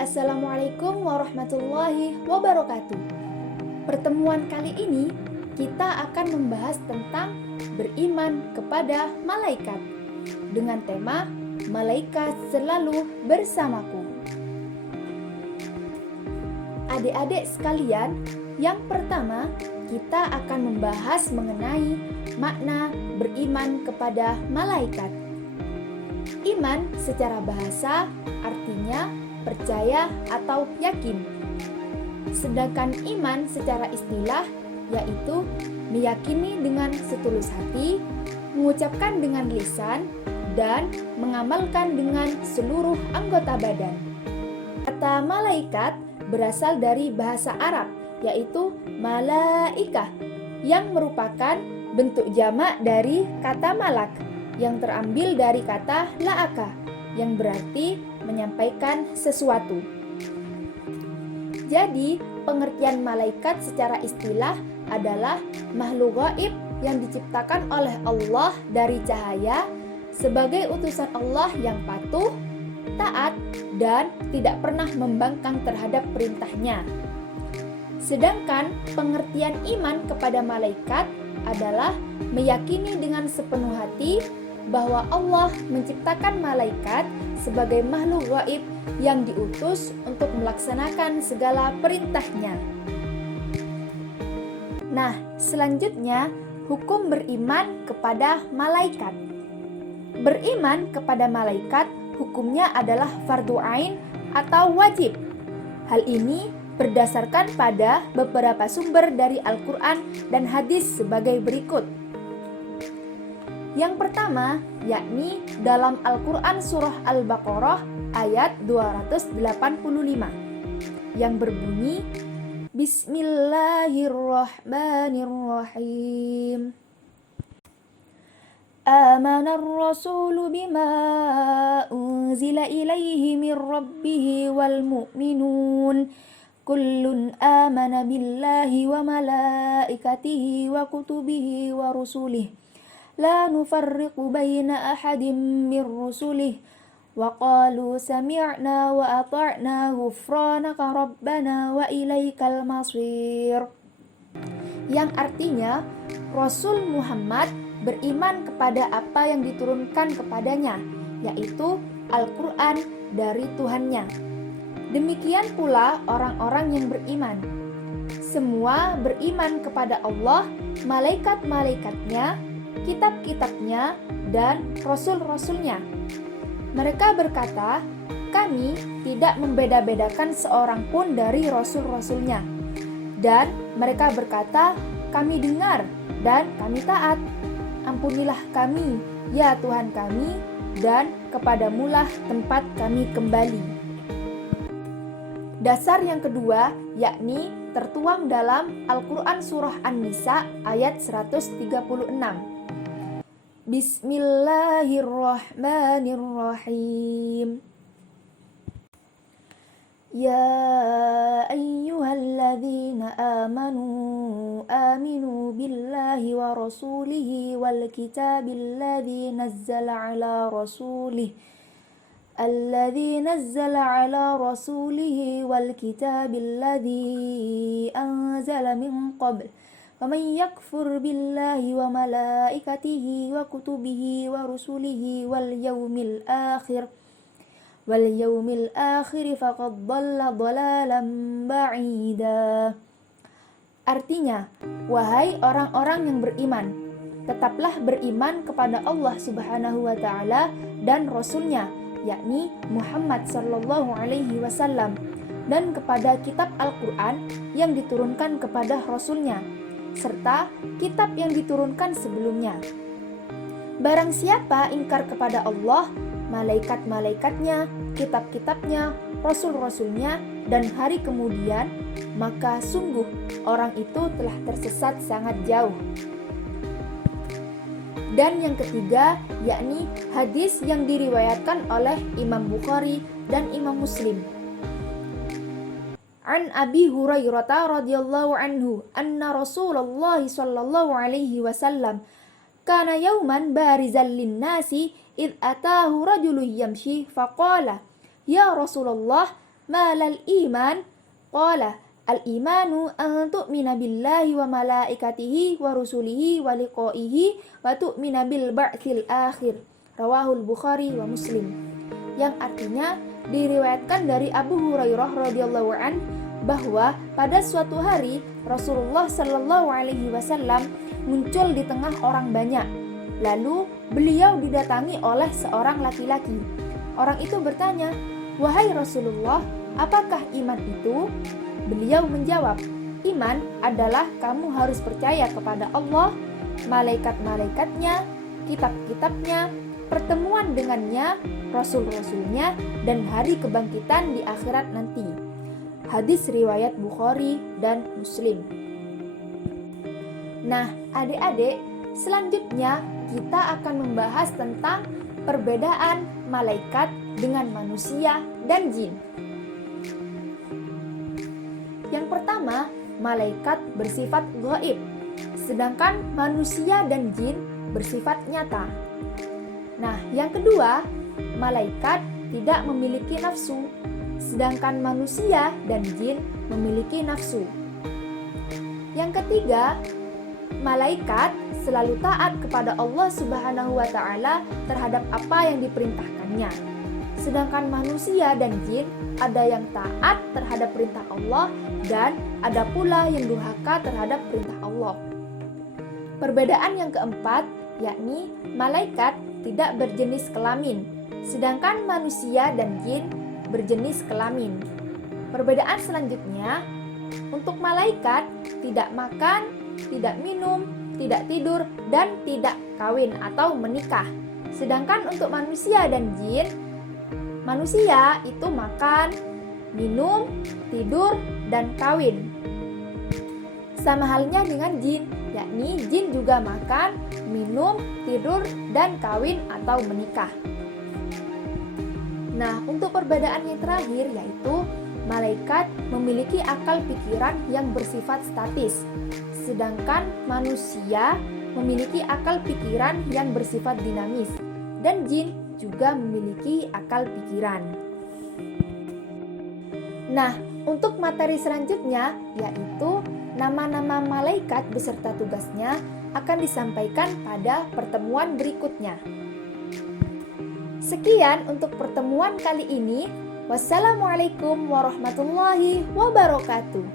Assalamualaikum warahmatullahi wabarakatuh. Pertemuan kali ini kita akan membahas tentang beriman kepada malaikat dengan tema Malaikat Selalu Bersamaku. Adik-adik sekalian, yang pertama kita akan membahas mengenai makna beriman kepada malaikat. Iman secara bahasa artinya percaya atau yakin. Sedangkan iman secara istilah yaitu meyakini dengan setulus hati, mengucapkan dengan lisan, dan mengamalkan dengan seluruh anggota badan. Kata malaikat berasal dari bahasa Arab yaitu malaikah yang merupakan bentuk jamak dari kata malak yang terambil dari kata la'aka yang berarti menyampaikan sesuatu. Jadi, pengertian malaikat secara istilah adalah makhluk gaib yang diciptakan oleh Allah dari cahaya sebagai utusan Allah yang patuh, taat, dan tidak pernah membangkang terhadap perintahnya. Sedangkan pengertian iman kepada malaikat adalah meyakini dengan sepenuh hati bahwa Allah menciptakan malaikat sebagai makhluk gaib yang diutus untuk melaksanakan segala perintahnya. Nah, selanjutnya hukum beriman kepada malaikat. Beriman kepada malaikat hukumnya adalah fardu ain atau wajib. Hal ini berdasarkan pada beberapa sumber dari Al-Quran dan hadis sebagai berikut. Yang pertama, yakni dalam Al-Quran Surah Al-Baqarah ayat 285 yang berbunyi Bismillahirrahmanirrahim. Amanar rasulu bima unzila ilaihi min rabbihi wal mu'minun kullun amana billahi wa malaikatihi wa kutubihi wa rusulihi la nufarriqu baina ahadin min rusulih wa qalu sami'na wa ata'na ghufranaka rabbana wa ilaikal masir, yang artinya Rasul Muhammad beriman kepada apa yang diturunkan kepadanya, yaitu Al-Quran dari Tuhannya. Demikian pula orang-orang yang beriman. Semua beriman kepada Allah, malaikat-malaikatnya, kitab-kitabnya, dan rasul-rasulnya. Mereka berkata, kami tidak membeda-bedakan seorang pun dari rasul-rasulnya. Dan mereka berkata, kami dengar dan kami taat. Ampunilah kami, ya Tuhan kami, dan kepadamulah tempat kami kembali. Dasar yang kedua, yakni tertuang dalam Al-Quran Surah An-Nisa ayat 136. Bismillahirrahmanirrahim. Ya ayyuhalladzina amanu aminu billahi wa rasulihi wal kitabilladzi nazzala ala rasulih الذي نزل على رسوله والكتاب الذي أنزل من قبل ومن يكفر بالله وملائكته وكتبه ورسله واليوم الآخر فقد ضل ضلالا بعيدا. Artinya, wahai orang-orang yang beriman, tetaplah beriman kepada Allah Subhanahu wa Ta'ala dan Rasulnya, yakni Muhammad sallallahu alaihi wasallam, dan kepada kitab Al-Quran yang diturunkan kepada Rasulnya, serta kitab yang diturunkan sebelumnya. Barang siapa ingkar kepada Allah, malaikat-malaikatnya, kitab-kitabnya, rasul-rasulnya, dan hari kemudian, maka sungguh orang itu telah tersesat sangat jauh. Dan yang ketiga, yakni hadis yang diriwayatkan oleh Imam Bukhari dan Imam Muslim. An Abi Hurairah radhiyallahu anhu anna Rasulullah sallallahu alaihi wasallam kana yawman barizan lin-nasi id atahu rajulun yamshi faqala ya Rasulullah malal iman? Qala al-imanu an tu'mina billahi wa malaikatihi wa rusulihi wa liqa'ihi wa tu'mina bil ba'tsil akhir. Rawahul Bukhari wa Muslim. Yang artinya diriwayatkan dari Abu Hurairah radhiyallahu an bahwa pada suatu hari Rasulullah Shallallahu alaihi wasallam muncul di tengah orang banyak. Lalu beliau didatangi oleh seorang laki-laki. Orang itu bertanya, "Wahai Rasulullah, apakah iman itu?" Beliau menjawab, "Iman adalah kamu harus percaya kepada Allah, malaikat-malaikatnya, kitab-kitabnya, pertemuan dengannya, rasul-rasulnya, dan hari kebangkitan di akhirat nanti." Hadis riwayat Bukhari dan Muslim. Nah, adik-adik, selanjutnya kita akan membahas tentang perbedaan malaikat dengan manusia dan jin. Yang pertama, malaikat bersifat gaib, sedangkan manusia dan jin bersifat nyata. Nah, yang kedua, malaikat tidak memiliki nafsu, sedangkan manusia dan jin memiliki nafsu. Yang ketiga, malaikat selalu taat kepada Allah Subhanahu wa Ta'ala terhadap apa yang diperintahkannya. Sedangkan manusia dan jin ada yang taat terhadap perintah Allah dan ada pula yang durhaka terhadap perintah Allah. Perbedaan yang keempat yakni malaikat tidak berjenis kelamin, sedangkan manusia dan jin berjenis kelamin. Perbedaan selanjutnya, untuk malaikat tidak makan, tidak minum, tidak tidur, dan tidak kawin atau menikah. Sedangkan untuk manusia dan jin, manusia itu makan, minum, tidur, dan kawin. Sama halnya dengan jin, yakni jin juga makan, minum, tidur, dan kawin atau menikah. Nah, untuk perbedaan yang terakhir yaitu malaikat memiliki akal pikiran yang bersifat statis, sedangkan manusia memiliki akal pikiran yang bersifat dinamis, dan jin juga memiliki akal pikiran. Nah, untuk materi selanjutnya yaitu nama-nama malaikat beserta tugasnya akan disampaikan pada pertemuan berikutnya. Sekian untuk pertemuan kali ini. Wassalamualaikum warahmatullahi wabarakatuh.